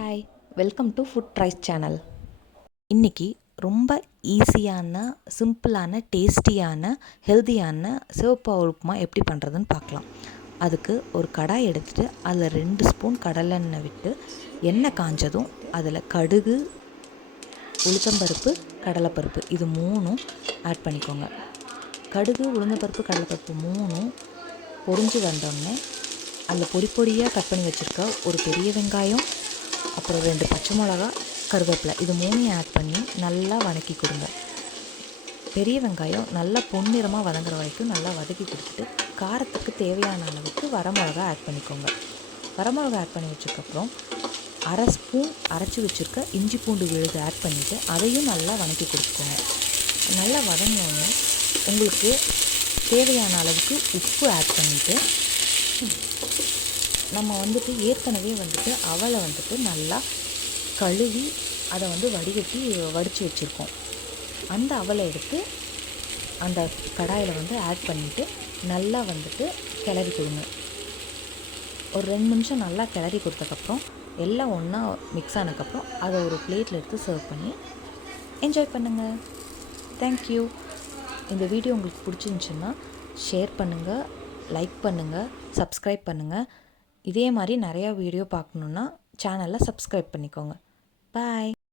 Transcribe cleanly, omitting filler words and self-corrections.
Hi, welcome to food tries channel. இன்றைக்கி ரொம்ப ஈஸியான, சிம்பிளான, டேஸ்டியான, ஹெல்த்தியான சிவப்பு உப்புமா எப்படி பண்ணுறதுன்னு பார்க்கலாம். அதுக்கு ஒரு கடாய் எடுத்துகிட்டு அதில் 2 ஸ்பூன் கடலெண்ணெய் விட்டு எண்ணெய் காஞ்சதும் அதில் கடுகு, உளுத்தம்பருப்பு, கடலைப்பருப்பு இது 3ம் ஆட் பண்ணிக்கோங்க. கடுகு, உளுந்தம்பருப்பு, கடலைப்பருப்பு 3ம் பொரிஞ்சு வந்தோடனே அதில் பொடியாக கட் பண்ணி வச்சுருக்க ஒரு பெரிய வெங்காயம், அப்புறம் 2 பச்சை மிளகா, கருவேப்பிலை இது 3யும் ஆட் பண்ணி நல்லா வதக்கி கொடுங்க. பெரிய வெங்காயம் நல்லா பொன்னிறமாக வதங்குற வரைக்கும் நல்லா வதக்கி கொடுத்துட்டு காரத்துக்கு தேவையான அளவுக்கு வரமிளகா ஆட் பண்ணிக்கோங்க. வரமிளகா ஆட் பண்ணி வச்சதுக்கப்புறம் 1/2 ஸ்பூன் அரைச்சி வச்சுருக்க இஞ்சி பூண்டு விழுது ஆட் பண்ணிவிட்டு அதையும் நல்லா வதக்கி கொடுத்துக்கோங்க. நல்லா வதங்கினோடனே உங்களுக்கு தேவையான அளவுக்கு உப்பு ஆட் பண்ணிவிட்டு நம்ம ஏற்கனவே அவலை நல்லா கழுவி அதை வடிகட்டி வடித்து வச்சுருக்கோம். அந்த அவலை எடுத்து அந்த கடாயில் ஆட் பண்ணிவிட்டு நல்லா கிளறி கொடுங்க. ஒரு 2 நிமிஷம் நல்லா கிளறி கொடுத்தக்கப்புறம் எல்லாம் ஒன்றா மிக்ஸ் ஆனதுக்கப்புறம் அதை ஒரு பிளேட்டில் எடுத்து சர்வ் பண்ணி என்ஜாய் பண்ணுங்கள். தேங்க்யூ. இந்த வீடியோ உங்களுக்கு பிடிச்சிருந்துச்சுன்னா ஷேர் பண்ணுங்கள், லைக் பண்ணுங்கள், சப்ஸ்கிரைப் பண்ணுங்கள். இதே மாதிரி நிறையா வீடியோ பார்க்கணுன்னா சேனலை சப்ஸ்கிரைப் பண்ணிக்கோங்க. பாய்.